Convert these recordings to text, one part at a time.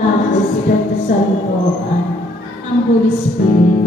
Tapos ipagdasal ko ang Holy Spirit.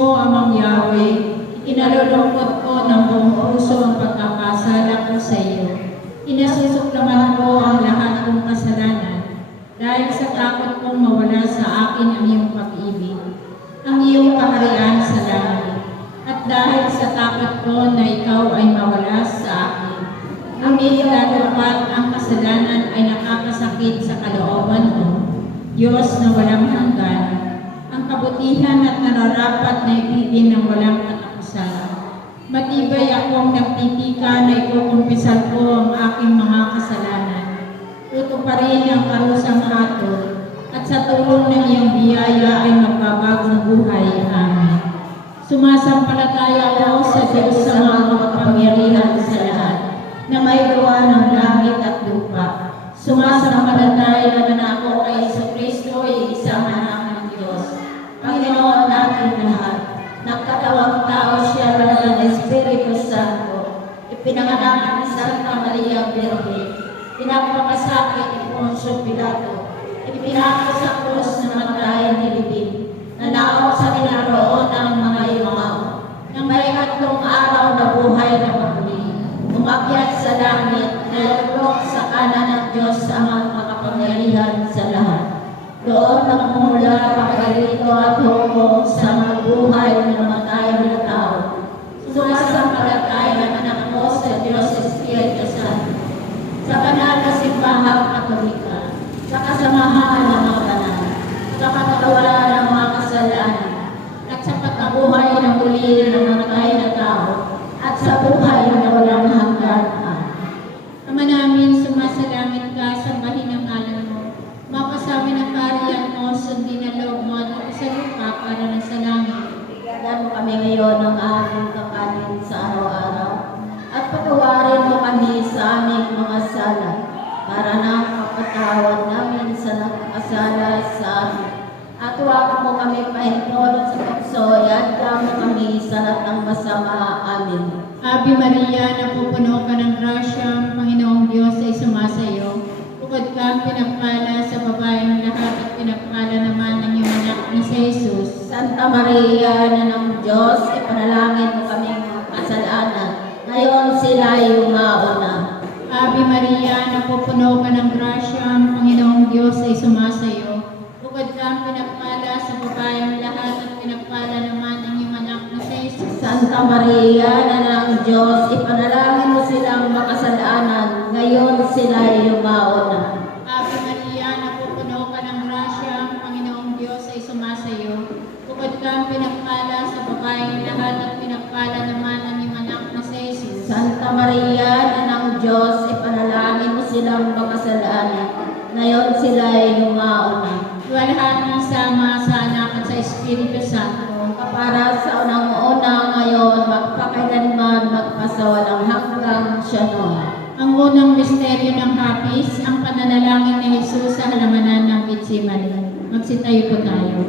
ko, Amang Yahweh, inalulungkot ko ng buong puso ang pagkakasala ko sa iyo. Inasusuklaman ko ang lahat kong kasalanan dahil sa takot kong mawala sa akin ang iyong pag-ibig, ang iyong kaharian sa langit. At dahil sa takot ko na ikaw ay mawala sa akin, ngunit lalo pat ang kasalanan ay nakakasakit sa kalooban ko, Diyos na walang hanggan, ang kabutihan at nararapat na ibigin ng walang katapusan. Matibay akong nagtitika na ikukumpisal ko ang aking mga kasalanan. Tutuparin ang karusang hatol, at sa tulong ng iyong biyaya ay magbabagong buhay. Amen. Sumasampalataya ako sa Diyos sa mga makapangyarihan sa lahat, na may gawa ng langit at lupa. Sumasampalataya na ako kay Jesucristo, isang anak ng Diyos, Panginoon natin lahat. Nagkatawang tao siya ng Espiritu Santo, ipinanganak ni Santa Maria Virgen, pinagpakasakit ni Poncio Pilato, ipinako sa krus na matay nilibing, nanaok sa kinaroon ng mga imaw, nang may katlong araw na buhay na paguli, umakyat sa langit, nalulok sa kanan ng Diyos ang makapangyarihan sa lahat. Doon nagmumula pagkalito at hukom sa mga buhay na namatay na tao. Sumasampalataya na ako sa Diyos Espiritu Santo, sa banal na simbahang Katolika, sa kasamahan ng mga banal, sa pagkawala ng mga kasalanan, at sa pagkabuhay ng muli ng namatay na tao, at sa buhay na walang hanggan. Ama namin, sumasalangit ka, sambahin ang ngalan mo. Mapasabi ng kaharian mo, sundin ang loob mo at sa lupa para na sa langit. Bigyan mo kami ngayon ng aming kakanin sa araw-araw, at patawarin mo kami sa aming mga sala, para na kapatawad namin sa nagkakasala sa amin. At huwag mo kami pahintulot sa pagsoy, at mo kami sa lahat ng masama. Amen. Ave Maria, napupuno ka ng grasya, ang Panginoong Diyos ay sumasayo. Bukod kang pinagpala sa babaeng lahat at pinagpala naman ng iyong anak na si Jesus. Santa Maria, na ng Diyos, ipanalangin mo kaming kasalanan, ngayon sila ay umauna. Ave Maria, napupuno ka ng grasya, ang Panginoong Diyos ay sumasayo. Bukod kang pinagpala sa babaeng lahat at pinagpala naman ng iyong anak na si Jesus. Santa Maria, na ng Diyos, ipanalangin mo silang makasalanan, ngayon sila ay umauna. Ave Maria, napupuno ka ng grasya, ang Panginoong Diyos ay sumasayo. Bukod kang pinagpala sa babaeng lahat at pinagpala naman ng iyong anak na si Jesus. Santa Maria, na ng Diyos, ipanalangin mo silang makasalanan, ngayon sila ay umauna. Luwalhati sama sa Anak at sa Espiritu Santo, para sa unang-una ngayon, magpakailanman, magpasawalang hanggang siya. Ang unang misteryo ng hapis, ang pananalangin ni Jesus sa halamanan ng Getsemani. Magsitayo po tayo.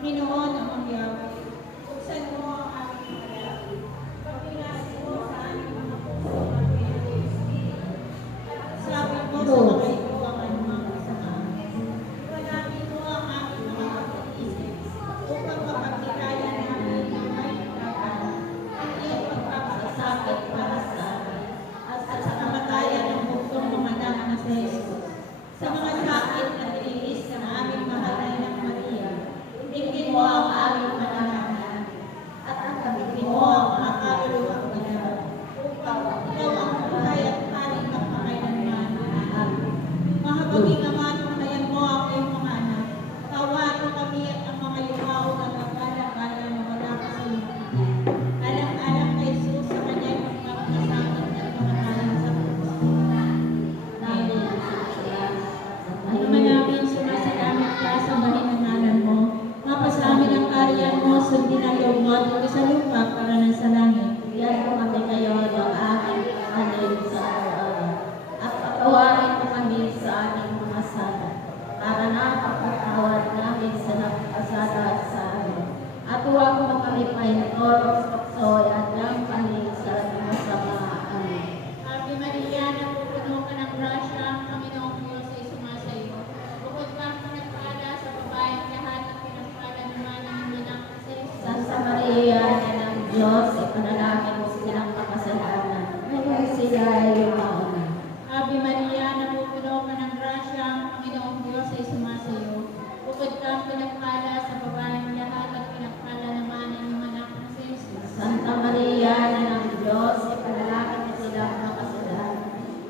Panginoon, amang Yahweh, buksan mo ang aming mga labi. Pagpilasi mo sa aming mga puso at pinag sabi mo sa mga ito ang anumang kasamaan. Iwanagin mo ang aming mga pag-iisip upang mapagtikayan namin ang may pagkakala at iyong pagpapasakit para sa amin at sa kamatayan ng buktong mga anak na sa Jesus. Sa mga sakit na tiniis ng aming mahal na Inang Maria, tingin mo ang aming pananahan at angkabitin mo ang mga kaluluwang banal upang ikaw ang buhay at haring magpakailanman. Amen. Mahabaging naman, panayan mo ang iyong mga anak. Tawanan mo kami at ang mga yumao na nagkala-kala na wala ka sa iyong piling. Alang-alang kay Jesus sa kanya'y magpapakasakit at kamatayan sa krus. Namin ang sinasalas. Naman namin sumasalamat ka sa mahinanalan mo. Mapasamin ang karyan mo, sundin ang iyong mo dito sa lupa para ng sa langit. Bigyan mo kami kayo ng aming anin sa araw-araw. At patawarin mo kami sa aming mga sala. Para napapatawad namin sa nakakasala sa amin. At huwag mo kami pahintorok sa paksoy at ng panig sa aming masama. Amen. Ave Maria, napupuno ka ng grasya, ang Panginoong Diyos ay sumasayo. Bukod kang pinagpala sa babaeng lahat at pinagpala naman ang iyong anak na si Jesus. Santa Maria, Ina ng Diyos, ipanalangin mo silang makasalanan. Ngayon sila ay lumauna. Ave Maria, napupuno ka ng grasya, ang Panginoong Diyos ay sumasayo. Bukod kang pinagpala sa babaeng lahat at pinagpala naman ang iyong anak na si Jesus. Santa Maria, Ina ng Diyos, ipanalangin mo silang makasalanan.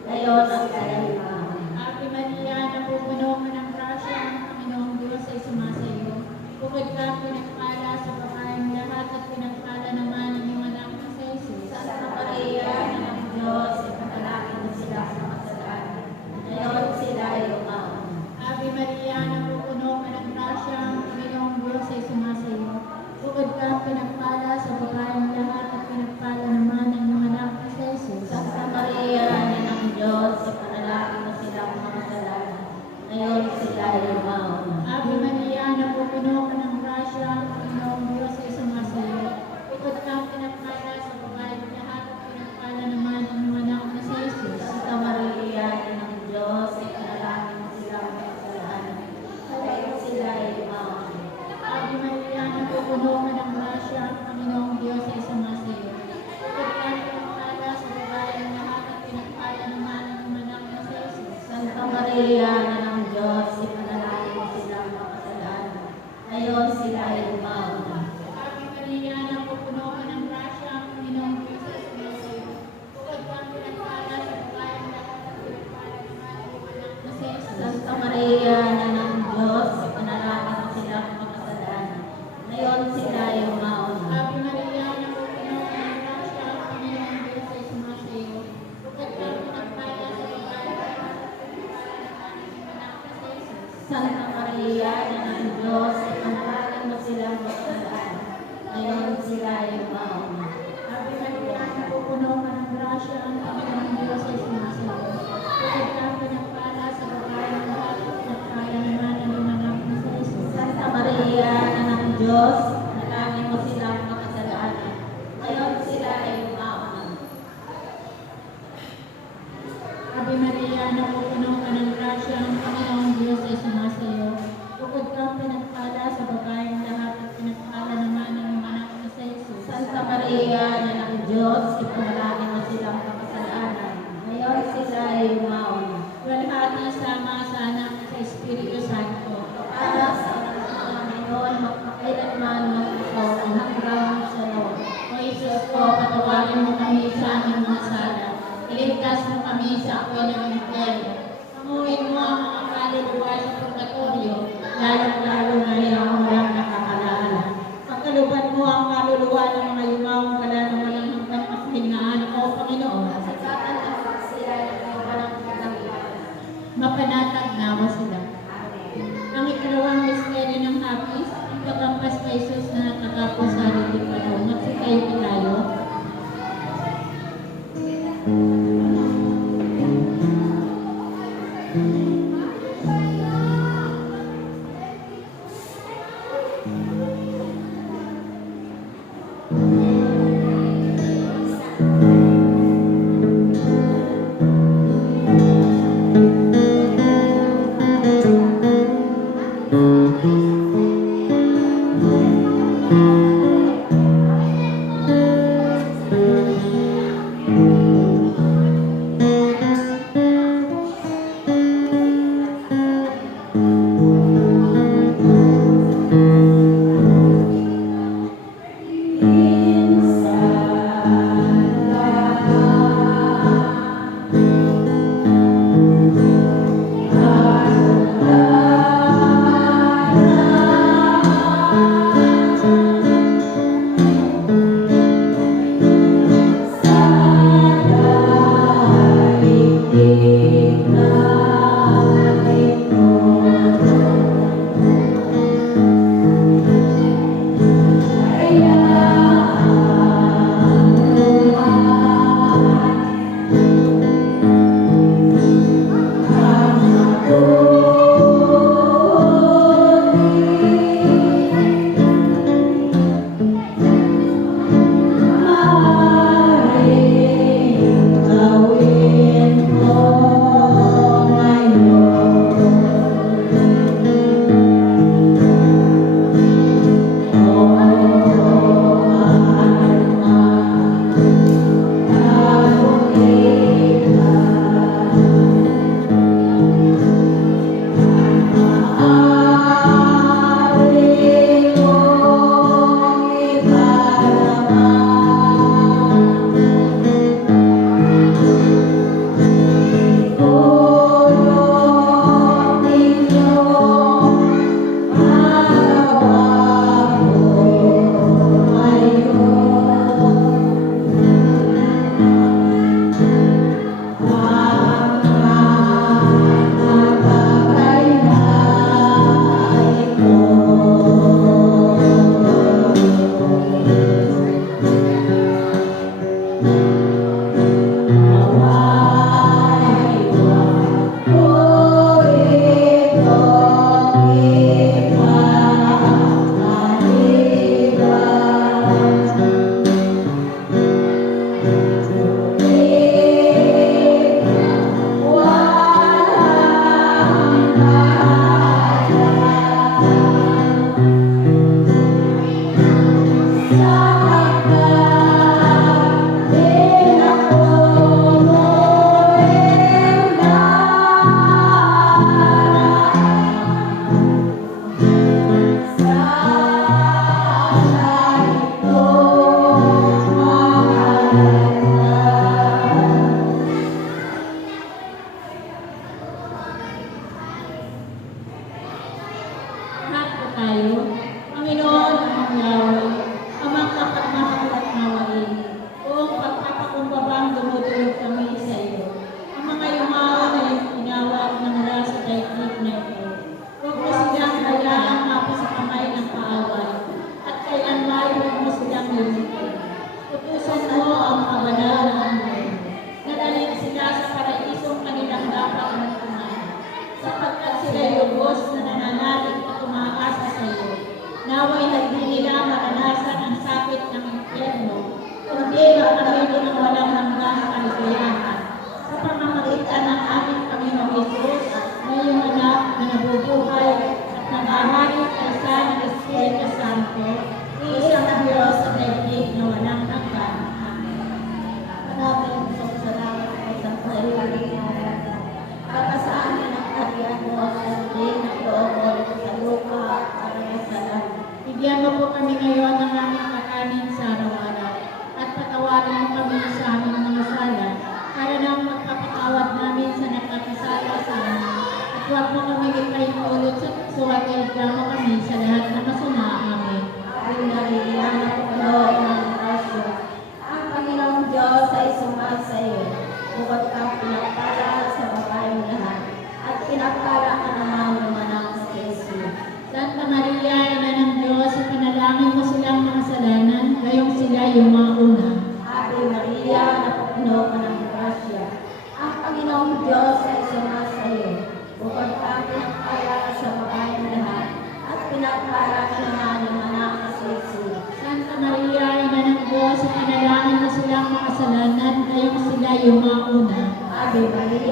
Ngayon at kaya lumauna. Ave Maria, napupuno ka ng grasya, ang Panginoong Diyos ay sumasayo. Bukod kang pinagpala sa babaeng lahat at pinagpala naman ang iyong anak na si Jesus. Santa Maria, Ina ng Diyos, ipanalangin mo silang makasalanan. Ngayon sila ay lumauna. Ave Maria, napupuno ka ng grasya, ang Panginoong Diyos ay sumasayo. Bukod kang pinagpala sa babaeng lahat at pinagpala naman ang iyong anak na si Jesus. Santa Maria, Ina ng Diyos, ipanalangin mo silang makasalanan. Ngayon sila ay lumauna. Ave Maria, napupuno ka ng grasya, ang Panginoong Diyos ay sumasayo. Bukod kang pinagpala sa babaeng lahat at pinagpala naman ang iyong anak na si Jesus. Santa Maria, Ina ng Diyos, ipanalangin mo silang makasalanan. Ngayon sila ay lumauna. Ave Maria, napupuno ka ng grasya, ang Panginoong Diyos ay sumasayo. Bukod kang pinagpala sa babaeng lahat at pinagpala naman ang iyong anak na si Jesus. Santa Maria, Ina ng Diyos, ipanalangin mo silang makasalanan. Ngayon sila ay lumauna. Ave Maria, napupuno ka na ng Diyos, panalangin mo silang makasalanan. Ngayon sila yung mauna. Ave Maria, napupuno ka ng grasya, ang Panginoong Diyos ay sumasayo. Bukod ka pinagpala sa babae, Santa Maria na ng Diyos, panalangin mo silang makasalanan. Ngayon sila yung mauna. Ave Maria, napupuno ka ng grasya, ang Panginoong Diyos ay sumasayo. Bukod ka pinagpala sa babae, pinagpala naman ang anak na sa Jesus. Santa Maria na ng Diyos, panalangin mo silang makasalanan. Ngayon sila yung mauna. Ave Maria, napupuno ka ng grasya, ang Panginoong Diyos ay sumasayo. Bukod kang pinagpala sa babaeng lahat at pinagpala naman ang anak na sa Jesus. Santa Maria na ng Diyos, ipanalangin mo silang makasalanan. Ngayon sila yung mauna. Walhati sama sa anak at sa Espiritu Santo. Para sa mga ngayon, magpakailanman mag-ikaw ang hanggang sa Lord. O Isus ko, patawarin mo kami sa aming mga sala. Iligtas mo kami sa apoy ng impyerno. Pamuhin mo ang mga kaluluwa sa purgatorio, lalo-lalo na yung walang nakakalaala. Pagkaluban mo ang kaluluwa ng mga yumawang wala ng walang hanggang kapahingaan, O Panginoon. Sikatan ang sila ng walang katangian. Mapanatag nawa sila. Ang ikalawang misteryo ng hapis, ang pagkampas kay Jesus na nakakapo sa halipipado. Magsikayo tayo.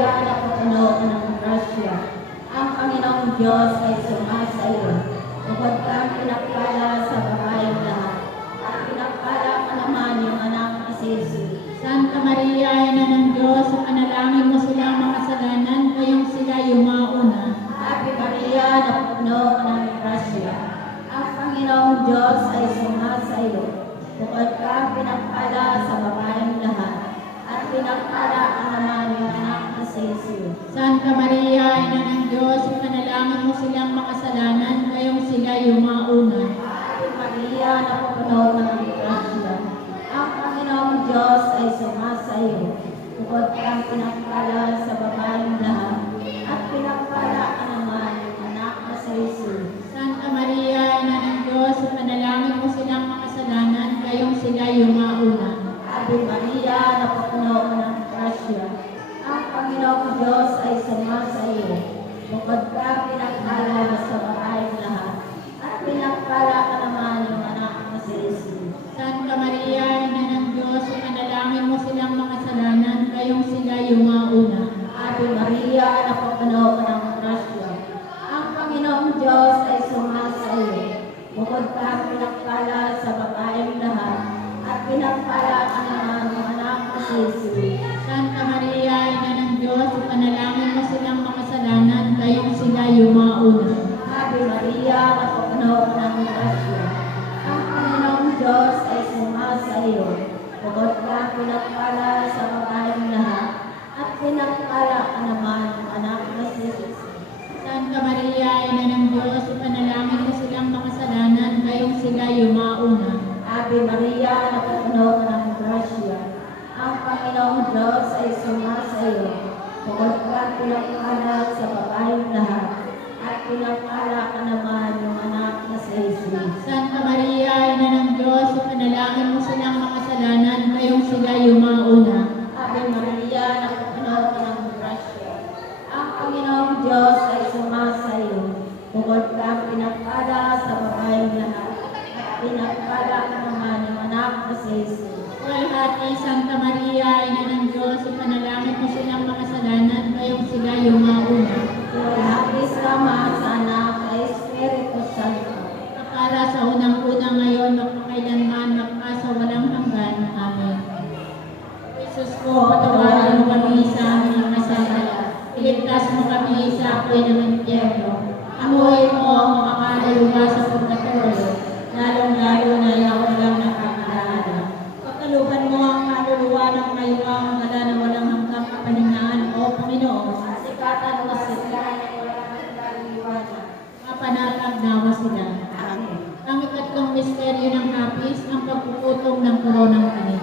Maria, napupuno ka ng grasya. Ang Panginoong Diyos ay sumasa iyo. Bukod kang pinagpala sa babaeng lahat. At pinagpala ka naman yung anak na si Jesus. Santa Maria, Ina ng Diyos, panalangin mo silang makasalanan, kayong sila yumauna. Ave Maria, napupuno ka ng grasya. Ang Panginoong Diyos ay sumasa iyo. Bukod kang pinagpala sa babaeng lahat. At pinagpala ka naman yung anak na si Jesus. Santa Maria, Ina ng Diyos, panalangin mo silang makasalanan, kayong sila yumauna. Ave Maria, napupuno ka ng grasya. Ang Panginoong Diyos ay sumasa iyo. Bukod kang pinagpala sa babaeng lahat. At pinagpala ka naman yung anak na si Jesus. Santa Maria, Ina ng Diyos, panalangin mo silang makasalanan, kayong sila yumauna. Ave Maria, napupuno ka ng grasya. Ang Panginoong Diyos ay sumasa iyo. Bukod kang pinagpala sa babaeng lahat. At pinagpala ka naman yung anak na si Jesus. Santa Maria, Ina ng Diyos, panalangin mo silang makasalanan, kayong sila yumauna. Ave Maria, napupuno ka ng grasya. Ang Panginoong Diyos ay sumasa iyo. Bukod kang pinagpala sa babaeng lahat. At pinagpala ka naman yung anak na si Jesus. Santa Maria, Ina ng Diyos, panalangin mo silang makasalanan, kayong sila yumauna. Ave Maria, napupuno ka ng grasya. Ang Panginoong Diyos ay sumasa iyo. Bukod kang pinagpala sa babaeng lahat. At pinagpala ka naman yung anak na si Jesus. Santa Maria, Ina ng Diyos, panalangin mo silang makasalanan, kayong sila yumauna. Ave Maria, napupuno ka ng grasya. Ang Panginoong Diyos ay sumasa iyo. Bukod kang pinagpala sa babaeng lahat. At pinagpala ka naman yung anak na si Jesus. Santa Maria, Ina ng Diyos, panalangin mo silang makasalanan, kayong sila yumauna. Ave Maria, napupuno ka ng grasya. Ang Panginoong Diyos ay sumasa iyo. Bukod kang pinagpala sa babaeng lahat. At pinagpala ka naman yung anak na si Jesus. Walhati, Santa Maria, Ina ng Diyos, panalangin mo silang makasalanan, kayong sila yumauna. Happy Sama sa anak kay Espiritu Santo. Para sa unang-una ngayon, magpakailanman, magpasawalang hanggan. Amen. Jesus ko, patawarin mo kami sa aming masasala. Iligtas mo kami sa apoy ng impyerno. Amuhin mo ang mga kaluluwa sa purgatorio, lalong-lalo na yung walang nakakaalala. Pagkaluhan mo ang kaluluwa ng mayroong wala na walang hanggang kapaningaan, O Panginoon. Sikatan mo sila ng walang kaliwanag. Mapanatag nawa sila. Amen. Ang ikatlong misteryo ng hapis, ang pagpuputong ng koronang tanim.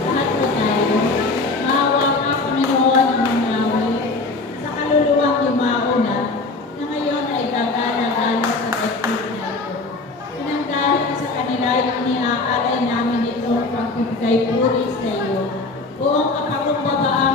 Lahat po tayo, maawa ka Panginoon ang manawi sa kaluluwang yumao na ngayon ay gagala-gala sa daigdig na ito. Pinanggaling sa kanila iniaalay namin ito ang pagbibigay puri sa iyo. Buong kapakumbabaan